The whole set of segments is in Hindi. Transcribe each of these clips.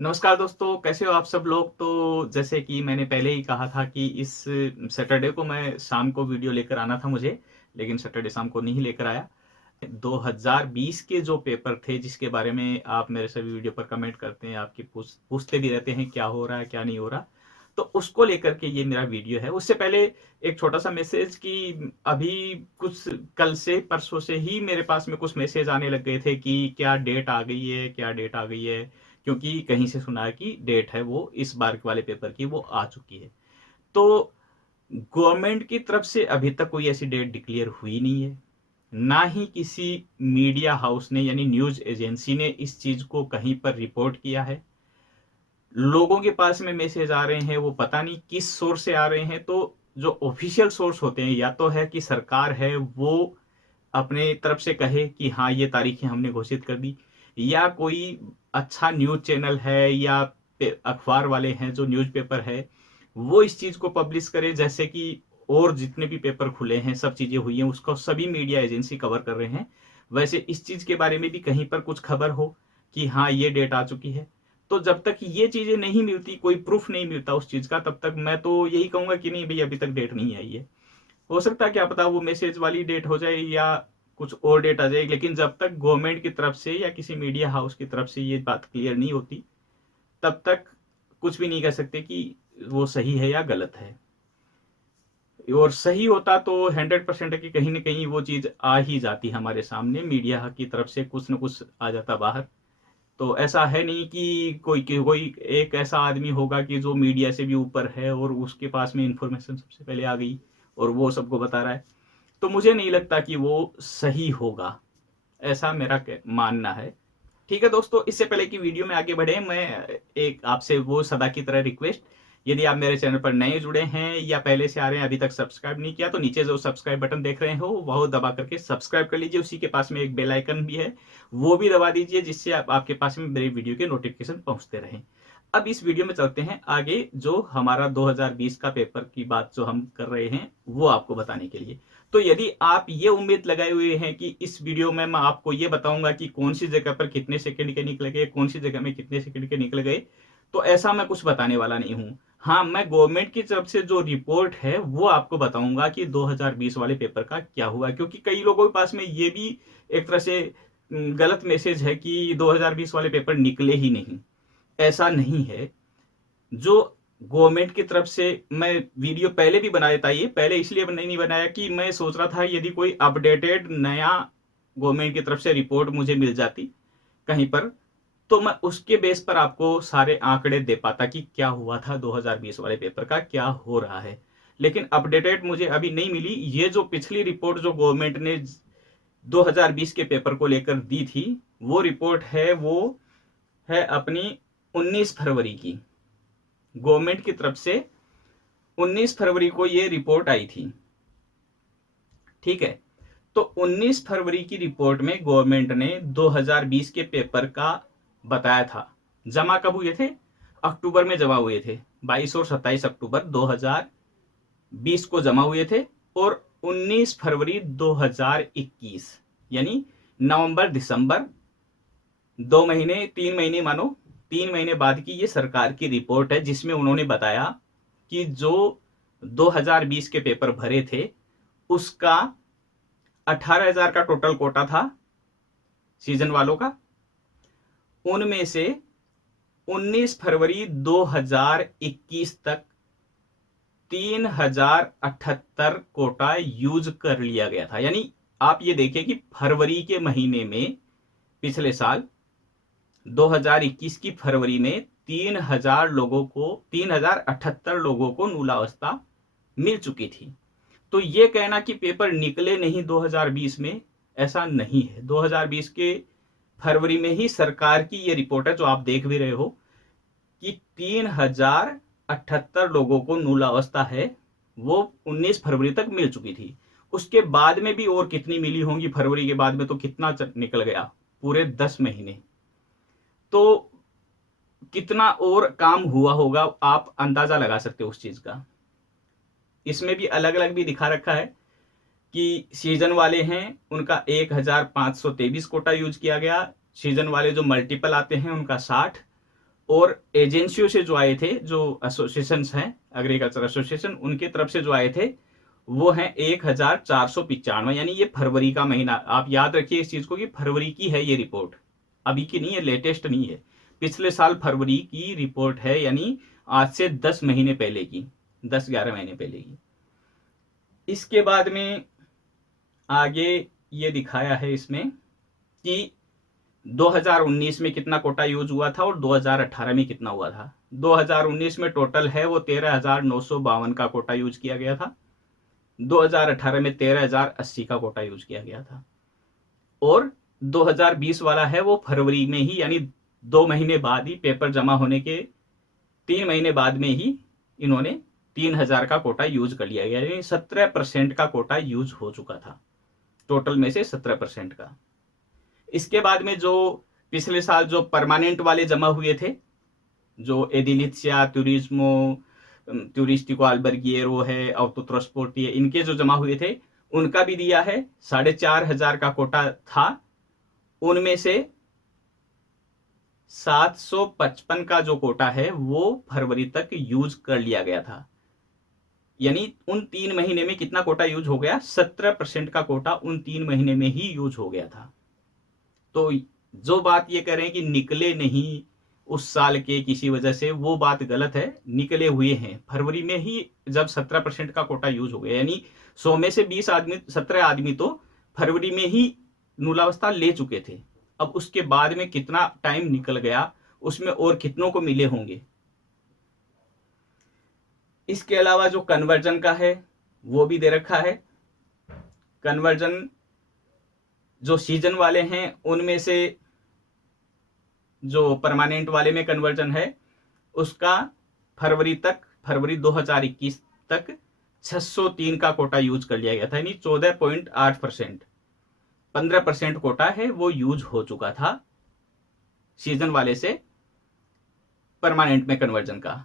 नमस्कार दोस्तों, कैसे हो आप सब लोग। तो जैसे कि मैंने पहले ही कहा था कि इस सैटरडे को मैं शाम को वीडियो लेकर आना था मुझे, लेकिन सैटरडे शाम को नहीं लेकर आया। 2020 के जो पेपर थे जिसके बारे में आप मेरे सभी वीडियो पर कमेंट करते हैं, आपकी पूछते भी रहते हैं क्या हो रहा है क्या नहीं हो रहा, तो उसको लेकर के ये मेरा वीडियो है। उससे पहले एक छोटा सा मैसेज कि अभी कुछ कल से परसों से ही मेरे पास में कुछ मैसेज आने लग गए थे कि क्या डेट आ गई है, क्या डेट आ गई है, क्योंकि कहीं से सुना है कि डेट है वो इस बार वाले पेपर की वो आ चुकी है। तो गवर्नमेंट की तरफ से अभी तक कोई ऐसी डेट डिक्लेयर हुई नहीं है, ना ही किसी मीडिया हाउस ने यानी न्यूज एजेंसी ने इस चीज को कहीं पर रिपोर्ट किया है। लोगों के पास में मैसेज आ रहे हैं, वो पता नहीं किस सोर्स से आ रहे हैं। तो जो ऑफिशियल सोर्स होते हैं, या तो है कि सरकार है वो अपने तरफ से कहे कि हाँ ये तारीखें हमने घोषित कर दी, या कोई अच्छा न्यूज चैनल है या अखबार वाले हैं जो न्यूज़पेपर है वो इस चीज को पब्लिश करे। जैसे कि और जितने भी पेपर खुले हैं, सब चीजें हुई हैं, उसको सभी मीडिया एजेंसी कवर कर रहे हैं। वैसे इस चीज के बारे में भी कहीं पर कुछ खबर हो कि हाँ ये डेट आ चुकी है। तो जब तक ये चीजें नहीं मिलती, कोई प्रूफ नहीं मिलता उस चीज का, तब तक मैं तो यही कहूंगा कि नहीं भाई, अभी तक डेट नहीं आई है। हो सकता है क्या पता वो मैसेज वाली डेट हो जाए या कुछ और डेट आ जाए, लेकिन जब तक गवर्नमेंट की तरफ से या किसी मीडिया हाउस की तरफ से ये बात क्लियर नहीं होती, तब तक कुछ भी नहीं कह सकते कि वो सही है या गलत है। और सही होता तो 100% है कि कहीं ना कहीं वो चीज आ ही जाती हमारे सामने, मीडिया की तरफ से कुछ न कुछ आ जाता बाहर। तो ऐसा है नहीं कि कोई एक ऐसा आदमी होगा कि जो मीडिया से भी ऊपर है और उसके पास में इंफॉर्मेशन सबसे पहले आ गई और वो सबको बता रहा है। तो मुझे नहीं लगता कि वो सही होगा, ऐसा मेरा मानना है। ठीक है दोस्तों, इससे पहले कि वीडियो में आगे बढ़े, मैं एक आपसे वो सदा की तरह रिक्वेस्ट, यदि आप मेरे चैनल पर नए जुड़े हैं या पहले से आ रहे हैं अभी तक सब्सक्राइब नहीं किया, तो नीचे जो सब्सक्राइब बटन देख रहे हो वह दबा करके सब्सक्राइब कर लीजिए। उसी के पास में एक बेल आइकन भी है, वो भी दबा दीजिए, जिससे आपके पास में मेरे वीडियो के नोटिफिकेशन पहुंचते रहें। अब इस वीडियो में चलते हैं आगे, जो हमारा 2020 का पेपर की बात जो हम कर रहे हैं वो आपको बताने के लिए। तो यदि आप ये उम्मीद लगाए हुए हैं कि इस वीडियो में मैं आपको ये बताऊंगा कि कौन सी जगह पर कितने सेकंड के निकल गए, कौन सी जगह में कितने सेकंड के निकल गए, तो ऐसा मैं कुछ बताने वाला नहीं हूं। हाँ, मैं गवर्नमेंट की तरफ से जो रिपोर्ट है वो आपको बताऊंगा कि 2020 वाले पेपर का क्या हुआ, क्योंकि कई लोगों के पास में ये भी एक तरह से गलत मैसेज है कि 2020 वाले पेपर निकले ही नहीं। ऐसा नहीं है। जो गवर्नमेंट की तरफ से, मैं वीडियो पहले भी बनाया था, ये पहले इसलिए नहीं बनाया कि मैं सोच रहा था यदि कोई अपडेटेड नया गवर्नमेंट की तरफ से रिपोर्ट मुझे मिल जाती कहीं पर, तो मैं उसके बेस पर आपको सारे आंकड़े दे पाता कि क्या हुआ था 2020 वाले पेपर का, क्या हो रहा है। लेकिन अपडेटेड मुझे अभी नहीं मिली। ये जो पिछली रिपोर्ट जो गवर्नमेंट ने 2020 के पेपर को लेकर दी थी, वो रिपोर्ट है, वो है अपनी 19 फरवरी की। गवर्नमेंट की तरफ से 19 फरवरी को ये रिपोर्ट आई थी। ठीक है, तो 19 फरवरी की रिपोर्ट में गवर्नमेंट ने 2020 के पेपर का बताया था। जमा कब हुए थे? अक्टूबर में जमा हुए थे। 22 और 27 अक्टूबर 2020 को जमा हुए थे, और 19 फरवरी 2021 यानी नवंबर दिसंबर 2 महीने, 3 महीने मानो, 3 महीने बाद की ये सरकार की रिपोर्ट है, जिसमें उन्होंने बताया कि जो 2020 के पेपर भरे थे उसका 18,000 का टोटल कोटा था सीजन वालों का। उनमें से 19 फरवरी 2021 तक 3,078 कोटा यूज कर लिया गया था। यानी आप ये देखिए कि फरवरी के महीने में, पिछले साल 2021 की फरवरी में 3,078 लोगों को मूलावस्था मिल चुकी थी। तो ये कहना कि पेपर निकले नहीं 2020 में, ऐसा नहीं है। 2020 के फरवरी में ही सरकार की ये रिपोर्ट है जो आप देख भी रहे हो कि 3,078 लोगों को मूलावस्था है वो 19 फरवरी तक मिल चुकी थी। उसके बाद में भी और कितनी मिली होंगी, फरवरी के बाद में तो कितना निकल गया, पूरे 10 महीने। तो कितना और काम हुआ होगा आप अंदाजा लगा सकते हो उस चीज का। इसमें भी अलग अलग भी दिखा रखा है कि सीजन वाले हैं उनका 1,523 कोटा यूज किया गया, सीजन वाले जो मल्टीपल आते हैं उनका 60, और एजेंसियों से जो आए थे, जो एसोसिएशंस हैं एग्रीकल्चर एसोसिएशन, उनके तरफ से जो आए थे वो हैं 1495, यानी ये फरवरी का महीना। आप याद रखिए इस चीज को कि फरवरी की है ये रिपोर्ट, अभी की नहीं है, लेटेस्ट नहीं है, पिछले साल फरवरी की रिपोर्ट है, यानी आज से 10 महीने पहले की, 10-11 महीने पहले की। इसके बाद में आगे ये दिखाया है इसमें कि 2019 में कितना कोटा यूज हुआ था और 2018 में कितना हुआ था। 2019 में टोटल है वो 13,952 का कोटा यूज किया गया था, 2018 में 13,080 का कोटा यूज किया गया था, और 2020 वाला है वो फरवरी में ही, यानी 2 महीने बाद ही, पेपर जमा होने के 3 महीने बाद में ही इन्होंने 3,000 का कोटा यूज कर लिया गया, यानी 17% का कोटा यूज हो चुका था, टोटल में से 17% का। इसके बाद में जो पिछले साल जो परमानेंट वाले जमा हुए थे, जो एडिलित्सिया, ट्यूरिस्टिको अल्बर्गिएरो है, ऑटोट्रांसपोर्टी है, इनके जो जमा हुए थे उनका भी दिया है। 4,500 का कोटा था, उनमें से 755 का जो कोटा है वो फरवरी तक यूज कर लिया गया था, यानी उन 3 महीने में कितना कोटा यूज हो गया, 17% का कोटा उन 3 महीने में ही यूज हो गया था। तो जो बात ये कह रहे हैं कि निकले नहीं उस साल के किसी वजह से, वो बात गलत है, निकले हुए हैं फरवरी में ही, जब 17% का कोटा यूज हो गया, यानी 100 में से 20 आदमी, 17 आदमी तो फरवरी में ही मूलावस्था ले चुके थे। अब उसके बाद में कितना टाइम निकल गया, उसमें और कितनों को मिले होंगे। इसके अलावा जो कन्वर्जन का है वो भी दे रखा है। कन्वर्जन जो सीजन वाले हैं उनमें से जो परमानेंट वाले में कन्वर्जन है उसका फरवरी 2021 तक 603 का कोटा यूज कर लिया गया था, यानी 14.8%, 15% कोटा है वो यूज हो चुका था सीजन वाले से परमानेंट में कन्वर्जन का।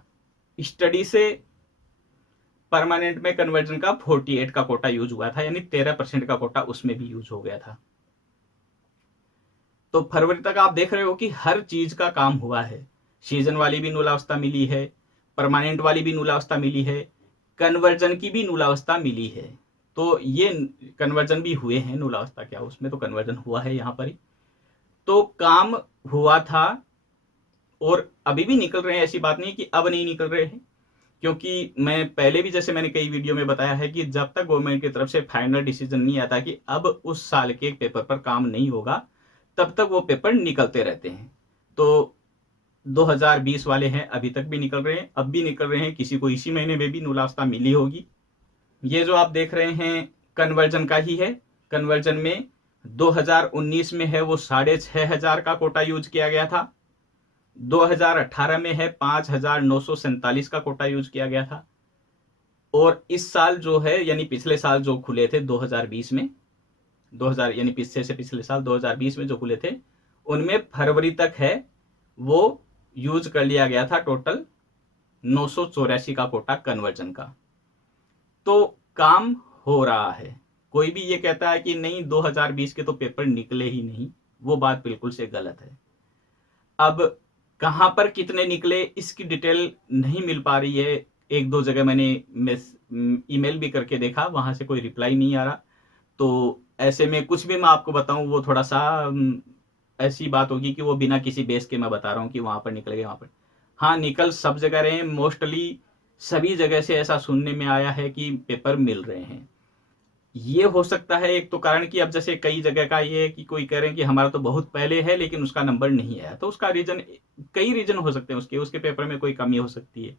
स्टडी से परमानेंट में कन्वर्जन का 48 का कोटा यूज हुआ था, यानी 13% का कोटा उसमें भी यूज हो गया था। तो फरवरी तक आप देख रहे हो कि हर चीज का काम हुआ है, सीजन वाली भी नूलावस्था मिली है, परमानेंट वाली भी नूलावस्था मिली है, कन्वर्जन की भी नूलावस्था मिली है। तो ये कन्वर्जन भी हुए हैं, नूलावस्था क्या उसमें तो कन्वर्जन हुआ है यहाँ पर ही, तो काम हुआ था और अभी भी निकल रहे हैं, ऐसी बात नहीं कि अब नहीं निकल रहे हैं। क्योंकि मैं पहले भी, जैसे मैंने कई वीडियो में बताया है कि जब तक गवर्नमेंट की तरफ से फाइनल डिसीजन नहीं आता कि अब उस साल के पेपर पर काम नहीं होगा, तब तक वो पेपर निकलते रहते हैं। तो 2020 वाले हैं, अभी तक भी निकल रहे हैं, अब भी निकल रहे हैं, किसी को इसी महीने में भी नूलावस्था मिली होगी। ये जो आप देख रहे हैं कन्वर्जन का ही है। कन्वर्जन में 2019 में है वो 6,500 का कोटा यूज किया गया था, 2018 में है 5,947 का कोटा यूज किया गया था, और इस साल जो है, यानी पिछले साल जो खुले थे 2020 में, 2000 यानी पिछले साल 2020 में जो खुले थे, उनमें फरवरी तक है वो यूज कर लिया गया था टोटल 984 का कोटा कन्वर्जन का। तो काम हो रहा है। कोई भी ये कहता है कि नहीं 2020 के तो पेपर निकले ही नहीं, वो बात बिल्कुल से गलत है। अब कहां पर कितने निकले इसकी डिटेल नहीं मिल पा रही है। 1-2 जगह मैंने ईमेल भी करके देखा, वहां से कोई रिप्लाई नहीं आ रहा। तो ऐसे में कुछ भी मैं आपको बताऊं वो थोड़ा सा ऐसी बात होगी कि वो बिना किसी बेस के मैं बता रहा हूं कि वहां पर निकल गए, वहां पर। हाँ, निकल सब जगह रहे हैं, मोस्टली सभी जगह से ऐसा सुनने में आया है कि पेपर मिल रहे हैं। ये हो सकता है एक तो कारण कि अब जैसे कई जगह का ये है कि कोई कह रहे हैं कि हमारा तो बहुत पहले है लेकिन उसका नंबर नहीं आया, तो उसका रीजन, कई रीजन हो सकते हैं उसके पेपर में कोई कमी हो सकती है,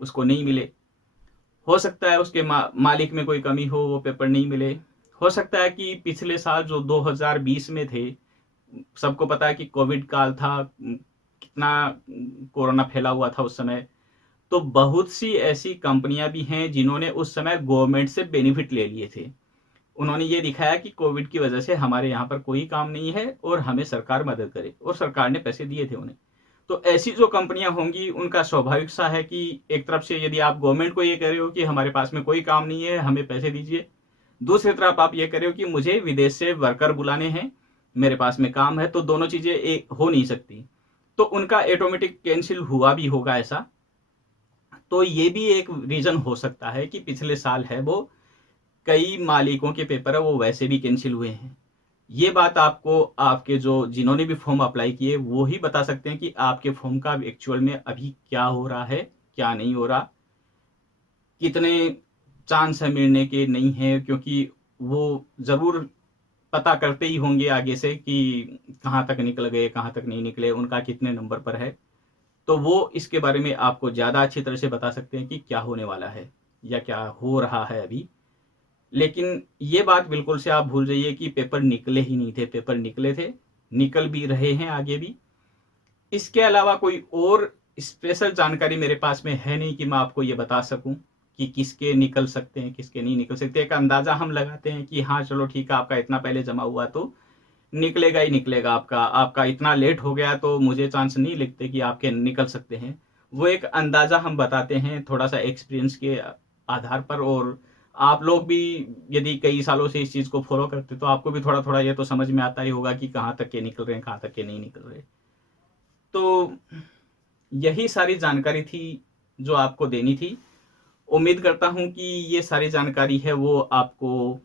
उसको नहीं मिले। हो सकता है उसके मालिक में कोई कमी हो, वो पेपर नहीं मिले। हो सकता है कि पिछले साल जो 2020 में थे, सबको पता है कि कोविड काल था, कितना कोरोना फैला हुआ था उस समय, तो बहुत सी ऐसी कंपनियां भी हैं जिन्होंने उस समय गवर्नमेंट से बेनिफिट ले लिए थे। उन्होंने ये दिखाया कि कोविड की वजह से हमारे यहाँ पर कोई काम नहीं है और हमें सरकार मदद करे, और सरकार ने पैसे दिए थे उन्हें। तो ऐसी जो कंपनियां होंगी उनका स्वाभाविक सा है कि एक तरफ से यदि आप गवर्नमेंट को ये कह रहे हो कि हमारे पास में कोई काम नहीं है, हमें पैसे दीजिए, दूसरी तरफ आप ये कह रहे हो कि मुझे विदेश से वर्कर बुलाने हैं, मेरे पास में काम है, तो दोनों चीजें एक हो नहीं सकती। तो उनका ऑटोमेटिक कैंसिल हुआ भी होगा ऐसा। तो ये भी एक रीज़न हो सकता है कि पिछले साल है वो कई मालिकों के पेपर है वो वैसे भी कैंसिल हुए हैं। ये बात आपको आपके जो जिन्होंने भी फॉर्म अप्लाई किए वो ही बता सकते हैं कि आपके फॉर्म का एक्चुअल में अभी क्या हो रहा है, क्या नहीं हो रहा, कितने चांस है मिलने के, नहीं है, क्योंकि वो ज़रूर पता करते ही होंगे आगे से कि कहाँ तक निकल गए, कहाँ तक नहीं निकले, उनका कितने नंबर पर है। तो वो इसके बारे में आपको ज़्यादा अच्छी तरह से बता सकते हैं कि क्या होने वाला है या क्या हो रहा है अभी। लेकिन ये बात बिल्कुल से आप भूल जाइए कि पेपर निकले ही नहीं थे, पेपर निकले थे, निकल भी रहे हैं आगे भी। इसके अलावा कोई और स्पेशल जानकारी मेरे पास में है नहीं कि मैं आपको ये बता सकूं कि किसके निकल सकते हैं, किसके नहीं निकल सकते। एक अंदाज़ा हम लगाते हैं कि हाँ चलो ठीक है, आपका इतना पहले जमा हुआ तो निकलेगा ही निकलेगा, आपका इतना लेट हो गया तो मुझे चांस नहीं लिखते कि आपके निकल सकते हैं। वो एक अंदाज़ा हम बताते हैं थोड़ा सा एक्सपीरियंस के आधार पर। और आप लोग भी यदि कई सालों से इस चीज़ को फॉलो करते तो आपको भी थोड़ा थोड़ा ये तो समझ में आता ही होगा कि कहाँ तक के निकल रहे हैं, कहाँ तक के नहीं निकल रहे। तो यही सारी जानकारी थी जो आपको देनी थी। उम्मीद करता हूँ कि ये सारी जानकारी है वो आपको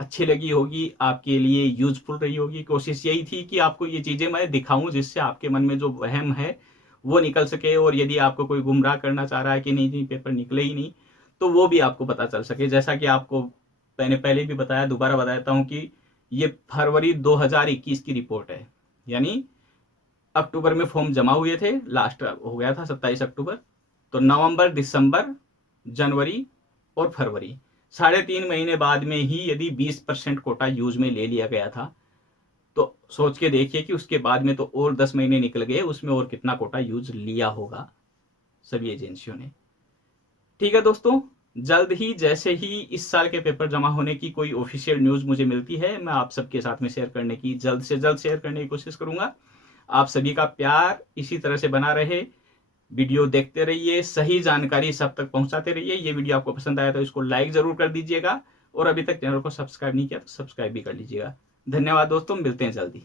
अच्छी लगी होगी, आपके लिए यूजफुल रही होगी। कोशिश यही थी कि आपको ये चीज़ें मैं दिखाऊं जिससे आपके मन में जो वहम है वो निकल सके। और यदि आपको कोई गुमराह करना चाह रहा है कि नहीं नहीं पेपर निकले ही नहीं, तो वो भी आपको पता चल सके। जैसा कि आपको मैंने पहले भी बताया, दोबारा बताता हूँ कि ये फरवरी 2021 की रिपोर्ट है, यानी अक्टूबर में फॉर्म जमा हुए थे, लास्ट हो गया था 27 अक्टूबर। तो नवंबर, दिसंबर, जनवरी और फरवरी, 3.5 महीने बाद में ही यदि 20% कोटा यूज में ले लिया गया था, तो सोच के देखिए कि उसके बाद में तो और 10 महीने निकल गए, उसमें और कितना कोटा यूज लिया होगा सभी एजेंसियों ने। ठीक है दोस्तों, जल्द ही जैसे ही इस साल के पेपर जमा होने की कोई ऑफिशियल न्यूज़ मुझे मिलती है, मैं आप सबके साथ में शेयर करने की, जल्द से जल्द शेयर करने की कोशिश करूंगा। आप सभी का प्यार इसी तरह से बना रहे, वीडियो देखते रहिए, सही जानकारी सब तक पहुंचाते रहिए। ये वीडियो आपको पसंद आया तो इसको लाइक जरूर कर दीजिएगा, और अभी तक चैनल को सब्सक्राइब नहीं किया तो सब्सक्राइब भी कर लीजिएगा। धन्यवाद दोस्तों, मिलते हैं जल्दी।